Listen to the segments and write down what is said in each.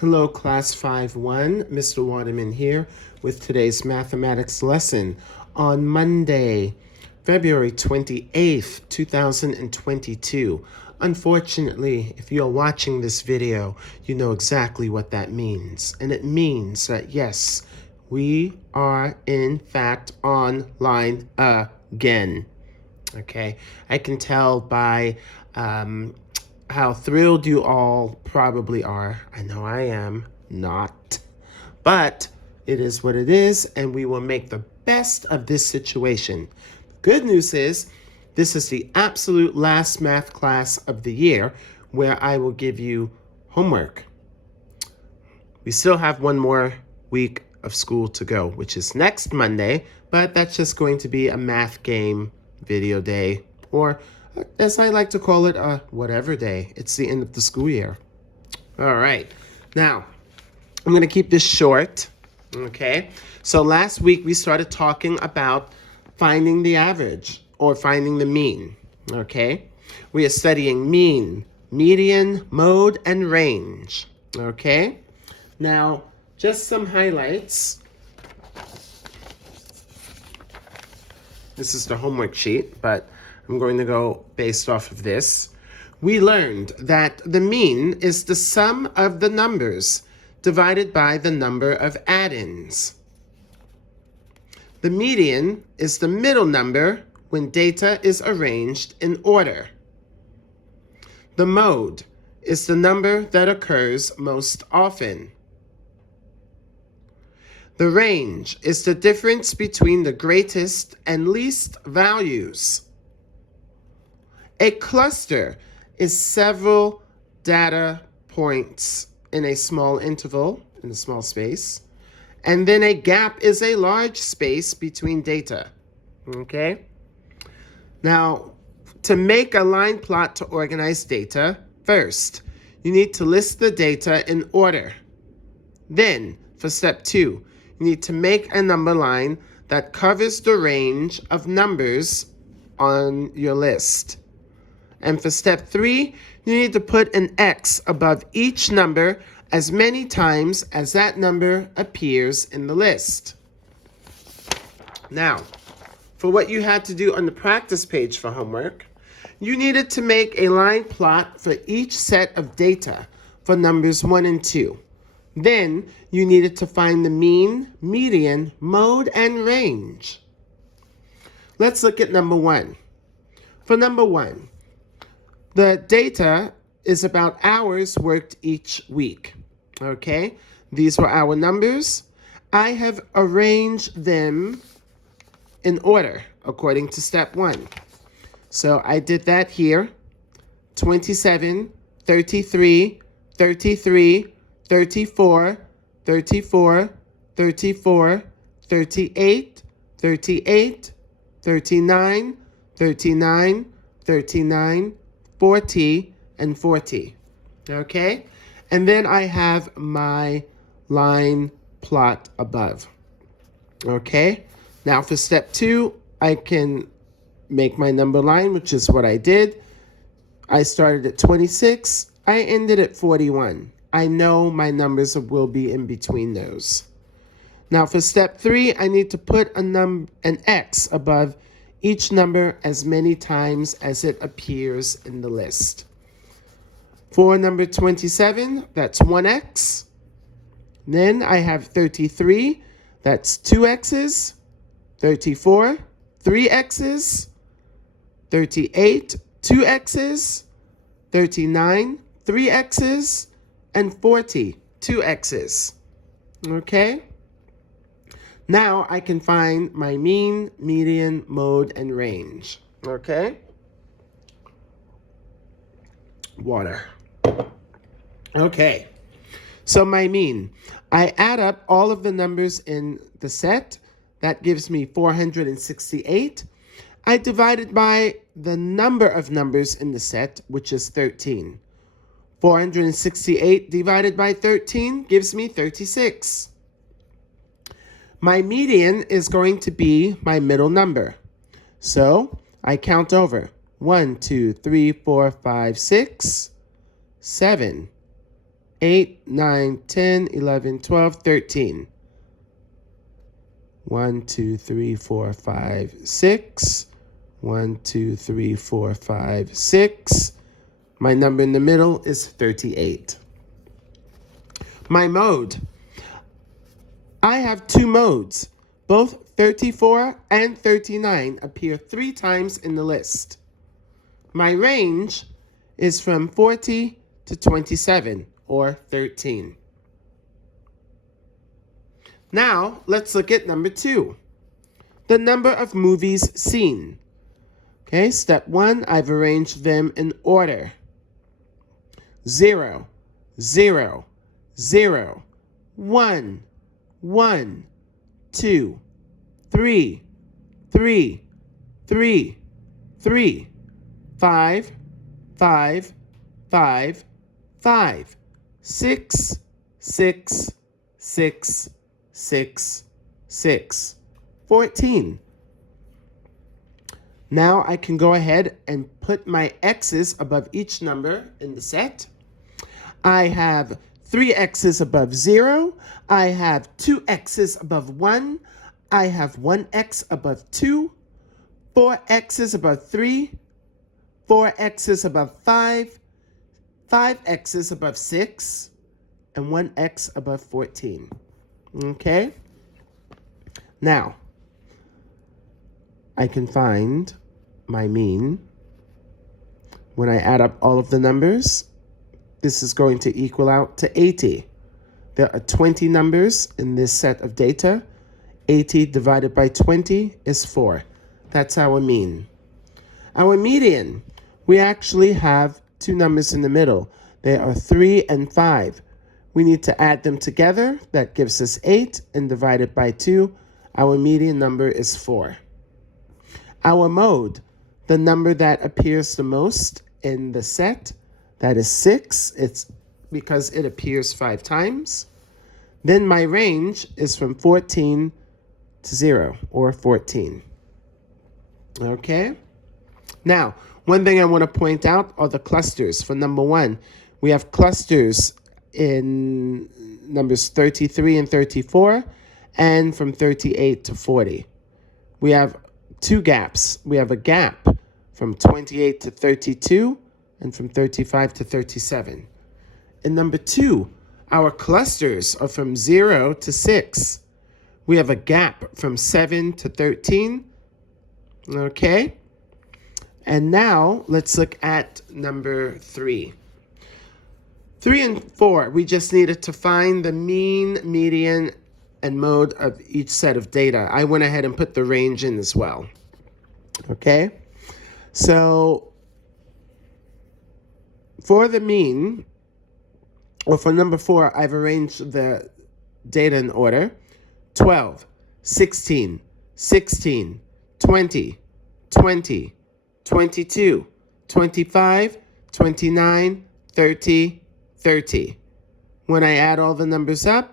Hello, Class 5-1. Mr. Waterman here with today's mathematics lesson on Monday, February 28th, 2022. Unfortunately, if you're watching this video, you know exactly what that means. And it means that, yes, we are in fact online again. Okay, I can tell by how thrilled you all probably are. I know I am not. But it is what it is, and we will make the best of this situation. Good news is, this is the absolute last math class of the year where I will give you homework. We still have one more week of school to go, which is next Monday, but that's just going to be a math game video day, or as I like to call it, a whatever day. It's the end of the school year. All right. Now, I'm going to keep this short, okay? So last week we started talking about finding the average or finding the mean, okay? We are studying mean, median, mode, and range, okay? Now, just some highlights. This is the homework sheet, but I'm going to go based off of this. We learned that the mean is the sum of the numbers divided by the number of add-ins. The median is the middle number when data is arranged in order. The mode is the number that occurs most often. The range is the difference between the greatest and least values. A cluster is several data points in a small interval, in a small space. And then a gap is a large space between data. Okay? Now, to make a line plot to organize data, first, you need to list the data in order. Then, for step 2, you need to make a number line that covers the range of numbers on your list. And for step 3, you need to put an X above each number as many times as that number appears in the list. Now, for what you had to do on the practice page for homework, you needed to make a line plot for each set of data for numbers 1 and 2. Then you needed to find the mean, median, mode, and range. Let's look at number 1. For number 1, the data is about hours worked each week. Okay, these were our numbers. I have arranged them in order according to step 1. So I did that here. 27, 33, 33, 34, 34, 34, 38, 38, 39, 39, 39, 40, and 40. Okay? And then I have my line plot above. Okay? Now for step 2, I can make my number line, which is what I did. I started at 26. I ended at 41. I know my numbers will be in between those. Now for step 3, I need to put an X above each number as many times as it appears in the list. For number 27, that's 1X. Then I have 33, that's 2 X's. 34, 3 X's. 38, 2 X's. 39, 3 X's. And 40, 2 X's. Okay? Now I can find my mean, median, mode, and range. Okay? Water. Okay. So my mean. I add up all of the numbers in the set. That gives me 468. I divide it by the number of numbers in the set, which is 13. 468 divided by 13 gives me 36. My median is going to be my middle number. So I count over 1, 2, 3, 4, 5, 6, 7, 8, 9, 10, 11, 12, 13. 1, 2, 3, 4, 5, 6. 1, 2, 3, 4, 5, 6. My number in the middle is 38. My mode. I have two modes. Both 34 and 39 appear 3 times in the list. My range is from 40 to 27, or 13. Now, let's look at number 2. The number of movies seen. Okay, step 1, I've arranged them in order. 0, 0, 0, 1, 1, 2, 3, 3, 3, 3, 5, 5, 5, 5, 6, 6, 6, 6, 6, 14. Now I can go ahead and put my X's above each number in the set. I have 3 X's above 0. I have 2 X's above 1. I have 1 X above 2. 4 X's above 3. 4 X's above 5. 5 X's above 6. And 1 X above 14. Okay? Now, I can find my mean. When I add up all of the numbers, this is going to equal out to 80. There are 20 numbers in this set of data. 80 divided by 20 is 4. That's our mean. Our median, we actually have 2 numbers in the middle. They are 3 and 5. We need to add them together. That gives us 8, and divided by 2, our median number is 4. Our mode, the number that appears the most in the set, that is 6. It's because it appears 5 times. Then my range is from 14 to 0, or 14. Okay? Now, one thing I want to point out are the clusters. For number 1, we have clusters in numbers 33 and 34, and from 38 to 40. We have 2 gaps. We have a gap from 28 to 32 and from 35 to 37. In number 2, our clusters are from 0 to 6. We have a gap from 7 to 13. Okay? And now let's look at number 3. 3 and 4, we just needed to find the mean, median, and mode of each set of data. I went ahead and put the range in as well. Okay? So for the mean, or for number 4, I've arranged the data in order. 12, 16, 16, 20, 20, 22, 25, 29, 30, 30. When I add all the numbers up,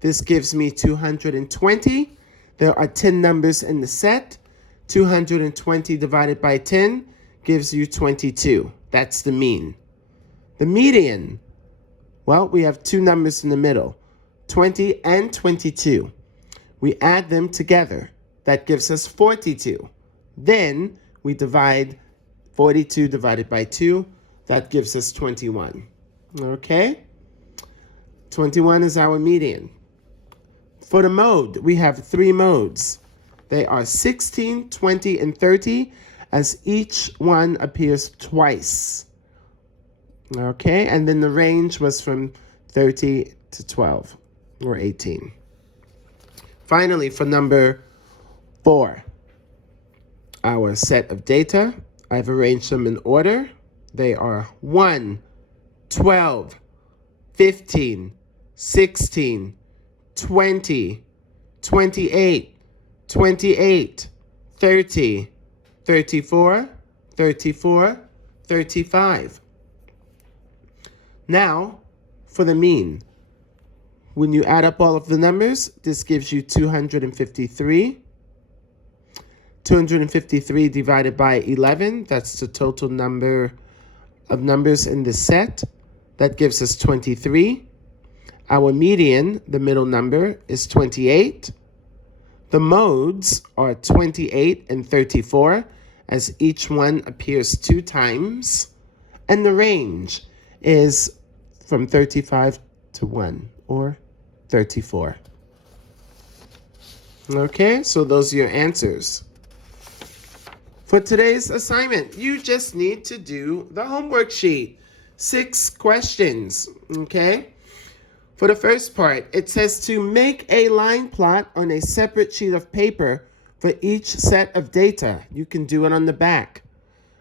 this gives me 220. There are 10 numbers in the set. 220 divided by 10 gives you 22. That's the mean. The median, well, we have 2 numbers in the middle, 20 and 22. We add them together. That gives us 42. Then we divide 42 divided by 2. That gives us 21. Okay? 21 is our median. For the mode, we have 3 modes. They are 16, 20, and 30, as each one appears twice. Okay? And then the range was from 30 to 12, or 18. Finally, for number 4, our set of data, I've arranged them in order. They are 1, 12, 15, 16, 20, 28, 28, 30, 34, 34, 35. Now, for the mean. When you add up all of the numbers, this gives you 253. 253 divided by 11, that's the total number of numbers in the set. That gives us 23. Our median, the middle number, is 28. The modes are 28 and 34, as each one appears 2 times. And the range is from 35 to 1, or 34. Okay, so those are your answers. For today's assignment, you just need to do the homework sheet. 6 questions, okay? For the first part, it says to make a line plot on a separate sheet of paper for each set of data. You can do it on the back.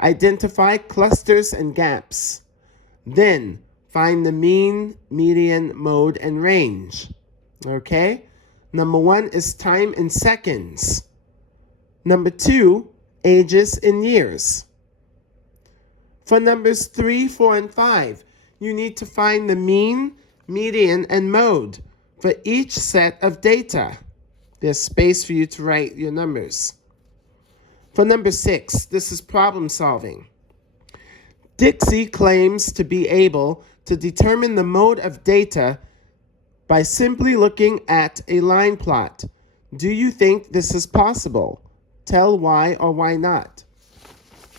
Identify clusters and gaps. Then find the mean, median, mode, and range. Okay? Number 1 is time in seconds. Number 2, ages in years. For numbers 3, 4, and 5, you need to find the mean, median, and mode for each set of data. There's space for you to write your numbers. For number 6, this is problem solving. Dixie claims to be able to determine the mode of data by simply looking at a line plot. Do you think this is possible? Tell why or why not.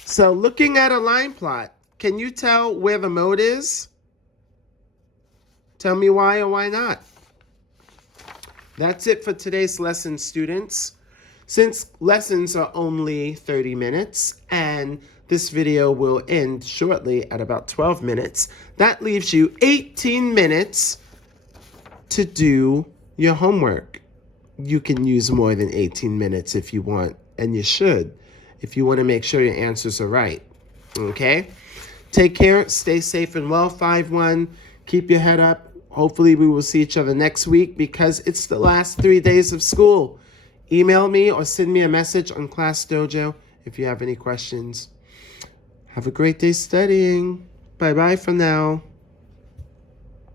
So looking at a line plot, can you tell where the mode is? Tell me why or why not. That's it for today's lesson, students. Since lessons are only 30 minutes and this video will end shortly at about 12 minutes, that leaves you 18 minutes to do your homework. You can use more than 18 minutes if you want, and you should, if you want to make sure your answers are right. Okay? Take care, stay safe and well, 5-1. Keep your head up. Hopefully we will see each other next week because it's the last 3 days of school. Email me or send me a message on Class Dojo if you have any questions. Have a great day studying. Bye-bye for now.